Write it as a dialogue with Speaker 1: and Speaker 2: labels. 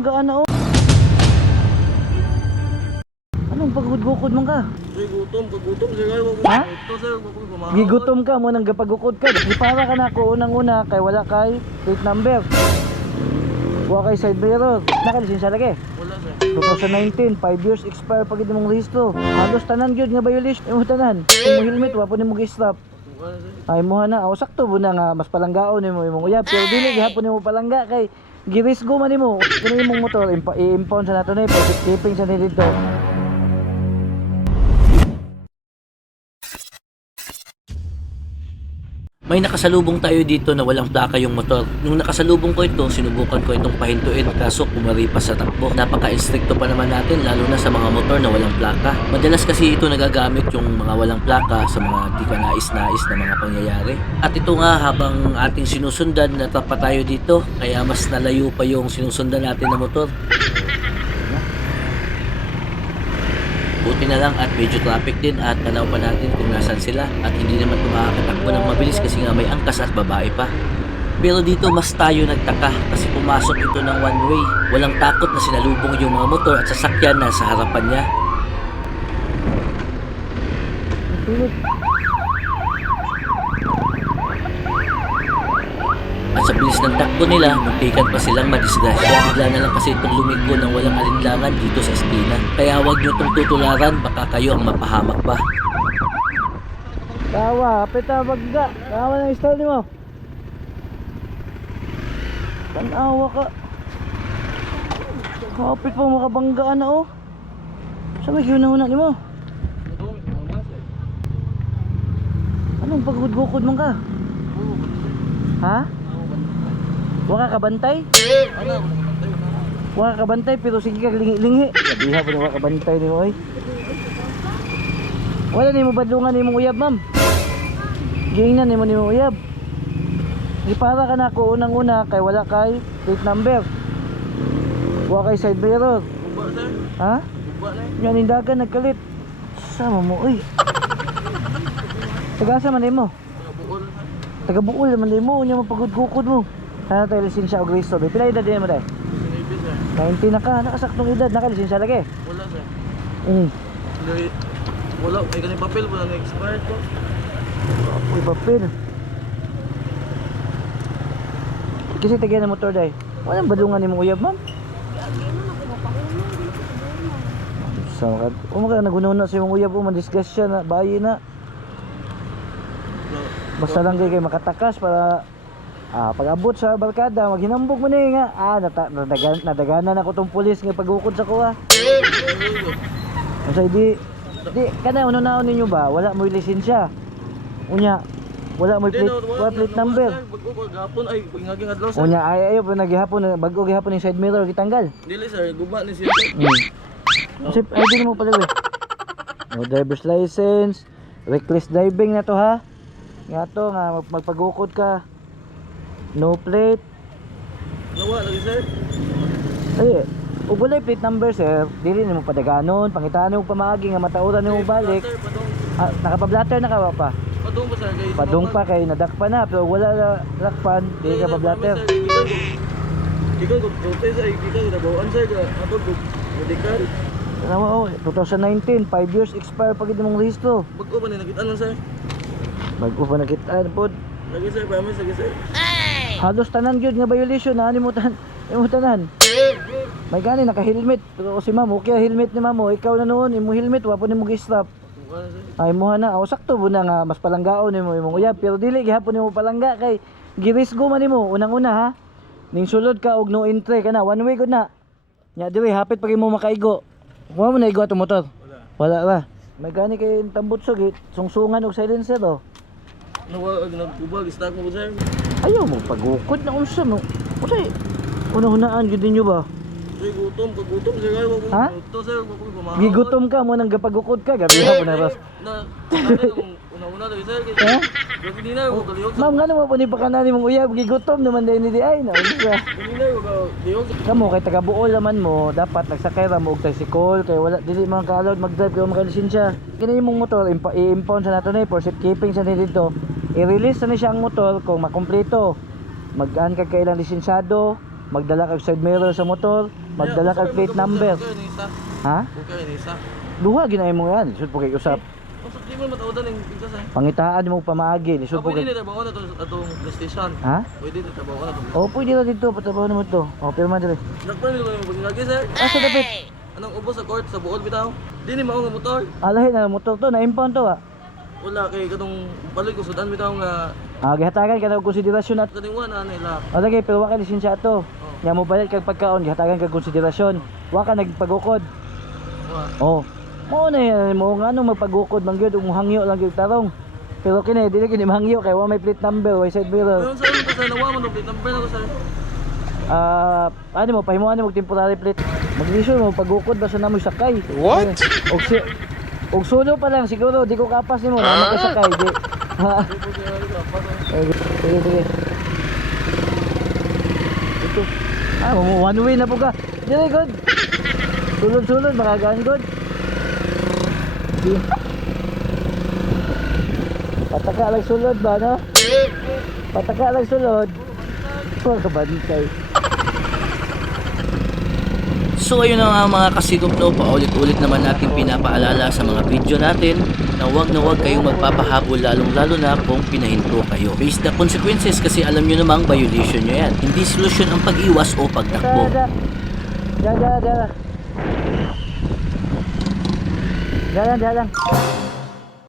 Speaker 1: makabanggaan na oh. Anong pagud-bukod man ka?
Speaker 2: Sir, gutom, kagutom sir kayo.
Speaker 1: Ha?
Speaker 2: Ito sir, wag ko kumahaw.
Speaker 1: Gigutom ka mo nang gapagukod ka. Di para ka na ako unang-una kay wala kay plate number. Wa kay side mirror. Nakalisensya lagi.
Speaker 2: Wala sir.
Speaker 1: 2019, 5 years expire pag mong rehistro. Halos tanan gyud nga violation imo tanan. Imo helmet wa po nimo gi-stop.
Speaker 2: Wala sir.
Speaker 1: Ay mo na, aw sakto mo na nga mas palanggaon nimo imong uyab pero dili gihapon nimo palangga kay girisgo man nimo. Kani imong motor impa i-impound sa nato na for keeping sa ni
Speaker 3: May nakasalubong tayo dito na walang plaka yung motor. Nung nakasalubong ko ito, sinubukan ko itong pahintuin kaso kumaripas sa takbo. Napaka-instricto pa naman natin lalo na sa mga motor na walang plaka. Madalas kasi ito nagagamit yung mga walang plaka sa mga di ka nais-nais na mga pangyayari. At ito nga habang ating sinusundan, natapa tayo dito kaya mas nalayo pa yung sinusundan natin na motor. Buti na lang at medyo traffic din at tanaw pa natin kung nasan sila at hindi naman kumakatakbo ng mabilis kasi nga may angkas at babae pa. Pero dito mas tayo nagtaka kasi pumasok ito ng one way. Walang takot na sinalubong yung mga motor at sasakyan na sa harapan niya.
Speaker 1: Tulog.
Speaker 3: At sa bilis ng takbo nila, muntikan pa silang madisgrasya. Bigla na lang kasi itong lumiko ng walang alinlangan dito sa esquina. Kaya huwag nyo itong tutularan, baka kayo ang mapahamak pa.
Speaker 1: Tawa, peta bagga. Tawa ng style mo. Tanawa ka. Kapit pa makabanggaan na oh. Sa may giuna-una ni mo. Anong pagud-bukod man ka? Ha? Ka?
Speaker 2: Ano, wala naman tayo na.
Speaker 1: Wa ka kabantay pero sige ka lingi-lingi. Sabiha pa na wa kabantay ni oy. Wala ni mo badlungan ni mong uyab, ma'am. Gingnan ni mo ni mong uyab. Di para ka na ako unang-una kay wala kay plate number. Wa kay side mirror. Ha? Yan indagan nagkalit. Sama mo oy. Tagasa man mo.
Speaker 2: Mga buol.
Speaker 1: Taga Buol man mo, unya mapagud-gukod mo. Sana tayo lisensya og resto. Pila edad din mo
Speaker 2: sir.
Speaker 1: 19 na ka, nakasaktong edad, nakalisensya lagi.
Speaker 2: Wala sir.
Speaker 1: Mm.
Speaker 2: Wala, may ganyung papel, wala na expired ko.
Speaker 1: Uy, papel. Kasi tagyan ng motor dai. Walang badungan ni mong uyab, ma'am. So, umaga nagununa sa imong uyab, man discuss siya na bayi na. Basta lang kay kay makatakas para ah pag abot sa barkada maghinambog mo ni nga ah nata, nadagan nadaganan ako tong pulis nga pagukod sa kuha. Kasi di di kana uno naon ninyo ba wala mo lisensya. Unya wala mo plate, wala plate number.
Speaker 2: Bago ay ingaging adlaw sir.
Speaker 1: Unya ay ayo pa naghihapon bago gihapon yung side mirror gitanggal.
Speaker 2: Dili sir, guba ni siya.
Speaker 1: Hmm. Kasi ID mo pala eh. No driver's license, reckless driving na to ha. Nga to nga mag- magpagukod ka. No plate.
Speaker 2: Nawa lagi sir.
Speaker 1: Ay, wala plate number sir, dili nimo padaganon, pangitaan mo pamaagi nga matauran nimo balik. Ah, nakapablatter na ka ba pa?
Speaker 2: Padong pa sir kay
Speaker 1: Padung pa kay nadakpa na pero wala na lakpan, di ka pa blatter.
Speaker 2: Ikaw ko kote sa ikaw na bawaan sir ka. Ato ko medical.
Speaker 1: Tanawa oh, 2019, 5 years expire pag mong rehistro.
Speaker 2: Bago ba ni nakita lang sir?
Speaker 1: Bago pa nakitaan pod.
Speaker 2: Lagi sir, promise lagi sir.
Speaker 1: Halos tanan gyud nga violation na ani mo tan. Imo tanan. May gani naka-helmet pero si ma'am okay helmet ni ma'am oh. ikaw na noon imo helmet wa po nimo gi-stop. Ay mo na aw sakto mo na nga mas palanggaon nimo imong uyab pero dili gihapon nimo palangga kay girisgo man nimo unang-una ha. Ning sulod ka og no entry ka na one way gud na. Nya diri hapit pag imo makaigo. Wa mo na igo ato motor.
Speaker 2: Wala.
Speaker 1: Ba? May gani kay tambot sugit, sungsungan og silencer oh.
Speaker 2: Nawa ag nagubag stock mo sir.
Speaker 1: Ayaw mo pagukod na unsa mo. Unsay unahunaan gyud ninyo ba?
Speaker 2: Sir gutom, kagutom sir kayo. wag ko-
Speaker 1: Ha?
Speaker 2: Ito sir, kumahaw.
Speaker 1: Gigutom ka mo nang gapagukod ka gabi ha na ras.
Speaker 2: Na, na, una-una lagi sir. kay-
Speaker 1: Eh?
Speaker 2: Hindi na, wag kaliyog
Speaker 1: Ma'am ngano mo pa ni pakanani mong uyab gigutom naman dai ni di ay na unsa.
Speaker 2: Kanina, wag kaliyog sa
Speaker 1: Kamo kay taga Buol naman mo, dapat nagsakay ra mo og tricycle kay wala dili man ka allowed mag-drive kay wala ka lisensya. Kini imong motor i-impound sa nato na for safekeeping sa ni dito. I-release na ni siya ang motor kung makumpleto. Mag-an ka kailang lisensyado, magdala ka og side mirror sa motor, magdala kag plate number.
Speaker 2: Ni.
Speaker 1: Ha?
Speaker 2: Ni.
Speaker 1: Duha ginay mo yan. Lisod po kay usap.
Speaker 2: Mo.
Speaker 1: Pangitaan mo pamaagi. Lisod
Speaker 2: Ah,
Speaker 1: po
Speaker 2: pwede
Speaker 1: kay
Speaker 2: na trabaho na to atong PlayStation.
Speaker 1: Ha?
Speaker 2: Pwede na trabaho na to.
Speaker 1: O pwede na dito patabaw na mo to. O pirma dire.
Speaker 2: Nagpan mo mo pagingagi sir.
Speaker 1: Asa dapat?
Speaker 2: Anong ubos sa court sa buod bitaw? Di ni mao nga motor.
Speaker 1: Alahi na motor to na impound to ah.
Speaker 2: Wala kay katong balik ko sudan bitaw nga
Speaker 1: Ah, gihatagan ka na og konsiderasyon at
Speaker 2: kaning wala na nila.
Speaker 1: O lagi pero wa ka lisensya ato.
Speaker 2: Oh.
Speaker 1: Nya mo bayad kag pagkaon gihatagan kag konsiderasyon. Wa ka nagpagukod.
Speaker 2: Wa.
Speaker 1: Oh. Mo na yan, mo nga nung magpagukod man gyud ug hangyo lang gyud tarong. Pero kini dili kini mahangyo kay wa may plate number, wa side mirror.
Speaker 2: Pero sa ano sa nawa man og number na ko sir.
Speaker 1: Ah, ano mo pahimuan mo og temporary plate. Maglisod mo pagukod basta na mo sakay. What? Og si og solo pa lang siguro di ko kapas nimo na makasakay di. Ha. Ito. Ah, one way na po ka. Dire good. Sulod-sulod makagaan good. Di. Pataka lang sulod ba no? Pataka lang sulod. Oh, kabantay.
Speaker 3: So ayun na nga mga kasigop no, paulit-ulit naman natin pinapaalala sa mga video natin na wag na wag kayong magpapahabol lalong lalo na kung pinahinto kayo. Face the consequences kasi alam nyo namang violation nyo yan. Hindi solusyon ang pag-iwas o pagtakbo.
Speaker 1: Da. Da lang, da lang.